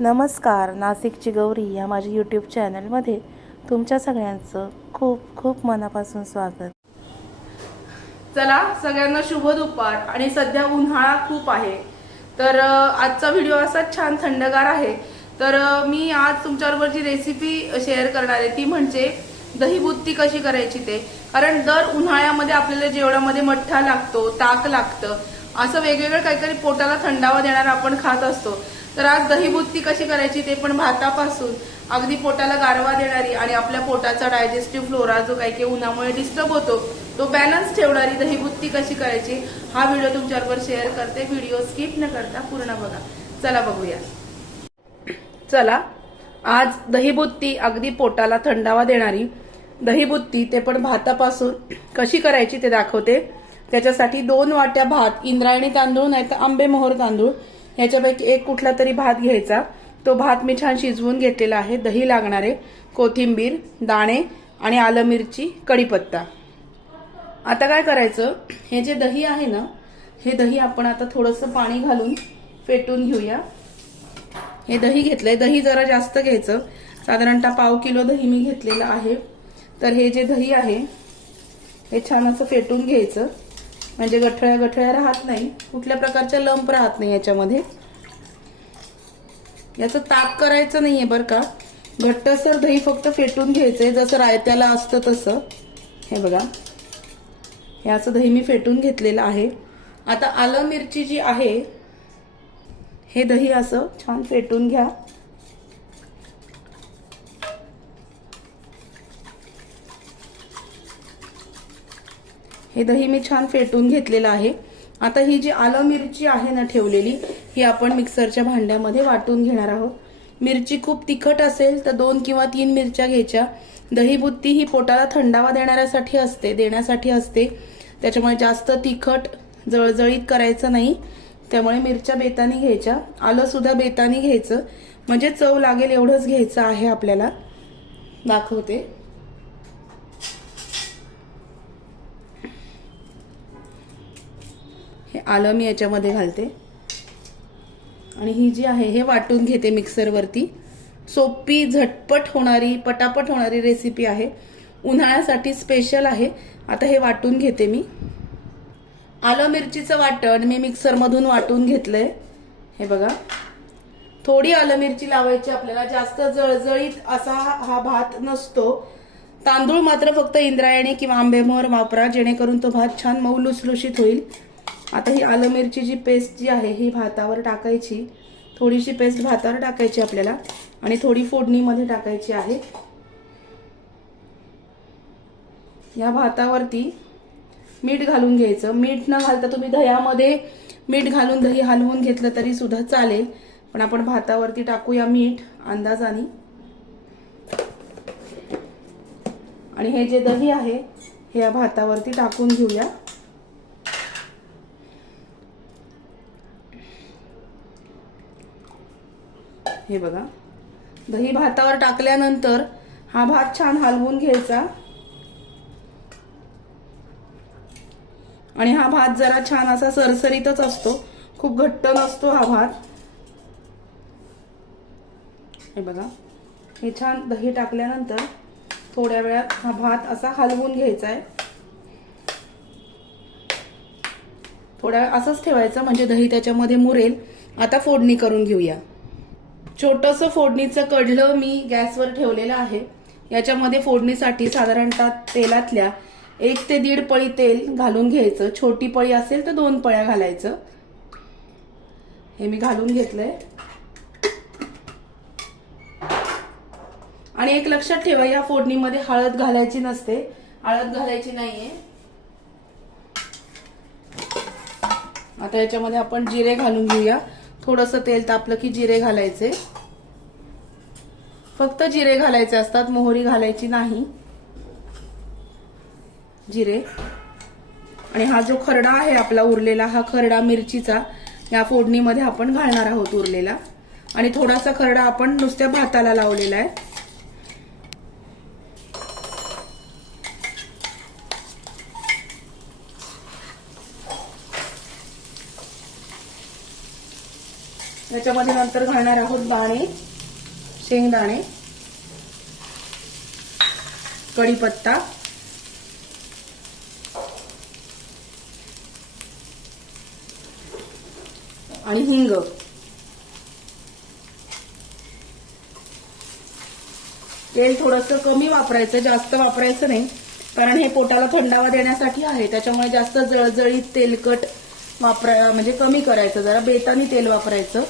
नमस्कार, नाशिकची गौरी या माझ्या यूट्यूब चॅनलमध्ये तुमच्या सगळ्यांचं खूप खूप मनापासून स्वागत। चला सगळ्यांना शुभ दुपार। आणि सध्या उन्हाळा खूप आहे, तर आजचा व्हिडिओ असाच छान थंडगार आहे। तर मी आज तुमच्याबरोबर जी रेसिपी शेअर करणार आहे ती म्हणजे दहीबुत्ती कशी करायची ते। कारण दर उन्हाळ्यामध्ये आपल्याला जेवणामध्ये मठ्ठा लागतो, ताक लागतं, असं वेगवेगळं काहीतरी पोटाला थंडावा देणारा आपण खात असतो। तर आज दहीबुत्ती कशी करायची ते पण भातापासून, अगदी पोटाला गारवा देणारी आणि आपल्या पोटाचा डायजेस्टिव्ह फ्लोरा जो काही उन्हामुळे डिस्टर्ब होतो तो बॅलन्स ठेवणारी दहीबुत्ती कशी करायची हा व्हिडिओ तुमच्याबरोबर शेअर करते। व्हिडिओ स्किप न करता पूर्ण बघा। चला बघूया। चला आज दहीबुत्ती, अगदी पोटाला थंडावा देणारी दहीबुत्ती, ते पण भातापासून कशी करायची ते दाखवते। त्याच्यासाठी 2 वाट्या भात, इंद्रायणी तांदूळ नाही तर आंबेमोहोर तांदूळ याच्यापैकी एक कुठला तरी भात घ्यायचा। तो भात मी छान शिजवून घेतलेला आहे। दही लागणार आहे, कोथिंबीर, दाणे आणि आलं मिरची, कढीपत्ता। आता काय करायचं, हे जे दही आहे ना, हे दही आपण आता थोडंसं पाणी घालून फेटून घेऊया। हे दही घेतलंय, दही जरा जास्त घ्यायचं, साधारणतः पाव किलो दही मी घेतलेलं आहे। तर हे जे दही आहे हे छान असं फेटून घ्यायचं, म्हणजे गठळ्या गठळ्या राहत नाही, कुठल्या प्रकारच्या लंप राहत नाही याच्यामध्ये। याचं ताक करायचं नाहीये बरं का, घट्टसर दही फक्त फेटून घ्यायचंय, जसं रायत्याला असतं तसं। हे बघा, हे असं दही मी फेटून घेतलेलं आहे। आता आलं मिरची जी आहे, हे दही असं छान फेटून घ्या। हे दही मी छान फेटून घेतलेलं आहे। आता ही जी आलं मिरची आहे ना ठेवलेली, ही आपण मिक्सरच्या भांड्यामध्ये वाटून घेणार आहोत। मिरची खूप तिखट असेल तर 2 किंवा 3 मिरच्या घ्यायच्या। दहीबुत्ती ही पोटाला थंडावा देण्यासाठी असते, त्याच्यामुळे जास्त तिखट जळजळीत करायचं नाही, त्यामुळे मिरच्या बेतानी घ्यायच्या। आलं सुद्धा बेतानी घ्यायचं, म्हणजे चव लागेल एवढंच घ्यायचं आहे आपल्याला। दाखवते। हे आलं मी याच्यामध्ये घालते आणि ही जी आहे हे वाटून घेते मिक्सरवरती। सोपी, झटपट होणारी, पटापट होणारी रेसिपी आहे, उन्हाळ्यासाठी स्पेशल आहे। आता हे वाटून घेते मी। आलं मिरचीचं वाटण मी मिक्सरमधून वाटून घेतलंय। हे बघा, थोडी आलं मिरची लावायची आपल्याला, जास्त जळजळीत असा हा भात नसतो। तांदूळ मात्र फक्त इंद्रायणी किंवा आंबेमोहोर वापरा, जेणेकरून तो भात छान मऊ लुसलुशीत होईल। आता ही आलं मिरचीची पेस्ट जी आहे ही भातावर टाकायची, थोडीशी पेस्ट भातावर टाकायची आपल्याला, आणि थोडी फोडणीमध्ये टाकायची आहे। या भातावरती मीठ घालून घ्यायचं। मीठ न घालता तुम्ही दह्यामध्ये मीठ घालून दही हलवून घेतलं तरी सुद्धा चालेल, पण आपण भातावरती टाकूया मीठ अंदाजाने। आणि हे जे दही आहे हे या भातावरती टाकून घेऊया। हे बघा, दही भातावर टाकल्यानंतर हा भात छान हलवून घ्यायचा, आणि हा भात जरा छान असा सरसरीतच असतो, खूप घट्ट नसतो हा भात। हे बघा, हे छान दही टाकल्यानंतर थोड्या वेळात हा भात असा हलवून घ्यायचा आहे। थोड्या वेळ असंच ठेवायचं, म्हणजे दही त्याच्यामध्ये मुरेल। आता फोडणी करून घेऊया। छोटंसं फोडणीचं कढलं मी गॅसवर ठेवलेलं आहे। याच्यामध्ये फोडणीसाठी साधारणतः तेलातल्या 1 ते 1.5 पळी तेल घालून घ्यायचं। छोटी पळी असेल तर 2 पळ्या घालायचं। हे मी घालून घेतलंय। आणि एक लक्षात ठेवा, या फोडणीमध्ये हळद घालायची नसते, हळद घालायची नाहीये। आता याच्यामध्ये आपण जिरे घालून घेऊया। थोडंसं तेल तापलं की जिरे घालायचे, फक्त जिरे घालायचे असतात, मोहरी घालायची नाही। जिरे, आणि हा जो खरडा आहे आपला उरलेला, हा खरडा मिरचीचा या फोडणीमध्ये आपण घालणार आहोत उरलेला, आणि थोडासा खरडा आपण नुसत्या भाताला लावलेला आहे। याच्यामध्ये नंतर घालणार आहोत दाणे, शेंगदाणे, कढीपत्ता आणि हिंग. तेल थोडंसं कमी वापरायचं, जास्त वापरायचं नाही, कारण हे पोटाला थंडावा देण्यासाठी आहे. त्याच्यामुळे जास्त जळजळीत तेलकट म्हणजे कमी करायचं, जरा बेतानी तेल वापरायचं.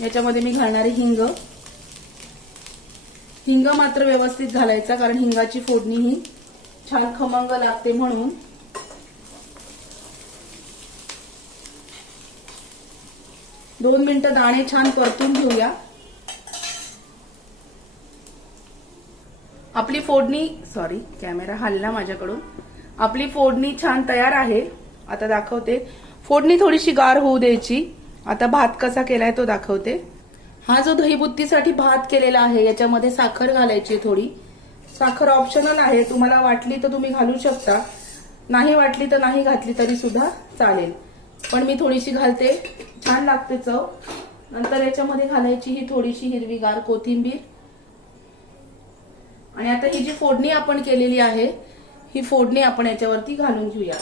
याच्यामध्ये मी घालणारे हिंग. हिंग मात्र व्यवस्थित घालायचा, कारण हिंगाची फोडणी ही छान खमंग लागते म्हणून. दोन मिनिटं दाणे छान परतून घेऊया. आपली फोडणी, सॉरी कॅमेरा हलला माझ्याकडून. आपली फोडणी छान तयार आहे. आता दाखवते. फोडणी थोडीशी गार होऊ द्यायची. आता भात कसा केलाय तो दाखवते. हा जो दहीबुत्तीसाठी भात केलेला आहे, याच्यामध्ये साखर घालायची थोडी. साखर ऑप्शनल आहे, तुम्हाला वाटली तर तुम्ही घालू शकता, नाही वाटली तर नाही घातली तरी सुद्धा चालेल, पण मी थोडीशी घालते, छान लागते चव. नंतर याच्यामध्ये घालायची ही थोडीशी हिरवीगार कोथिंबीर. आणि आता ही जी फोडणी आपण केलेली आहे, ही फोडणी आपण याच्यावरती घालून घेऊया.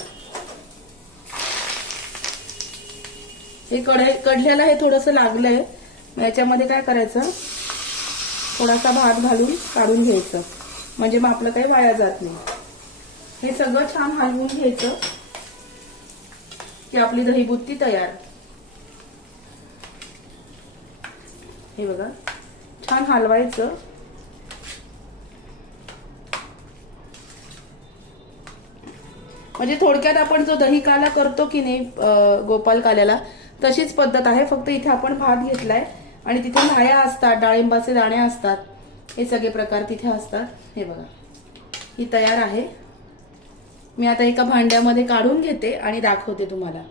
हे कढल्याला हे थोडंसं लागलंय, याच्यामध्ये काय करायचं, थोडासा भात घालून काढून घ्यायचं, म्हणजे मग आपलं काही वाया जात नाही. हे सगळं छान हलवून घ्यायचं की आपली दहीबुत्ती तयार. हे बघा, छान हलवायचं. म्हणजे थोडक्यात आपण जो दही काला करतो की नाही गोपाल काल्याला, तशीच पद्धत आहे, फक्त इथे आपण भात घेतलाय आणि तिथे नाळ्या असतात, डाळिंबाचे दाणे असतात, हे सगळे प्रकार तिथे असतात. हे बघा, ही तयार आहे. मी आता एका भांड्यामध्ये काढून घेते आणि दाखवते तुम्हाला.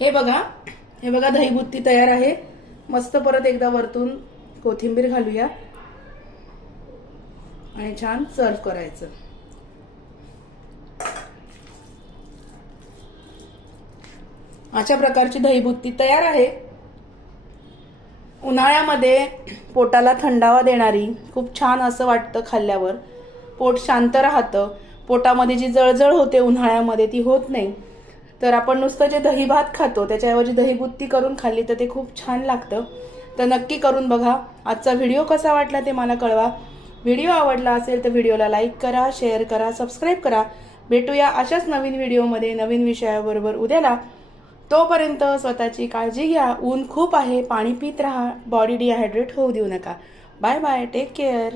हे बघा दहीबुत्ती तयार आहे. मस्त परत एकदा वरतून कोथिंबीर घालूया आणि छान सर्व करायचं. अशा प्रकारची दहीबुत्ती तयार आहे. उन्हाळ्यामध्ये पोटाला थंडावा देणारी, खूप छान असं वाटतं खाल्ल्यावर, पोट शांत राहतं. पोटामध्ये जी जळजळ होते उन्हाळ्यामध्ये ती होत नाही. तर आपण नुसतं जे दही भात खातो त्याच्याऐवजी दहीबुत्ती करून खाल्ली तर ते खूप छान लागतं. तर नक्की करून बघा. आजचा व्हिडिओ कसा वाटला ते मला कळवा. व्हिडिओ आवडला असेल तर व्हिडिओला लाईक करा, शेअर करा, सबस्क्राईब करा. भेटूया अशाच नवीन व्हिडिओमध्ये नवीन विषयाबरोबर उद्याला. तोपर्यंत स्वतःची काळजी घ्या. ऊन खूप आहे, पाणी पित राहा, बॉडी डिहायड्रेट होऊ देऊ नका. Bye bye, take care.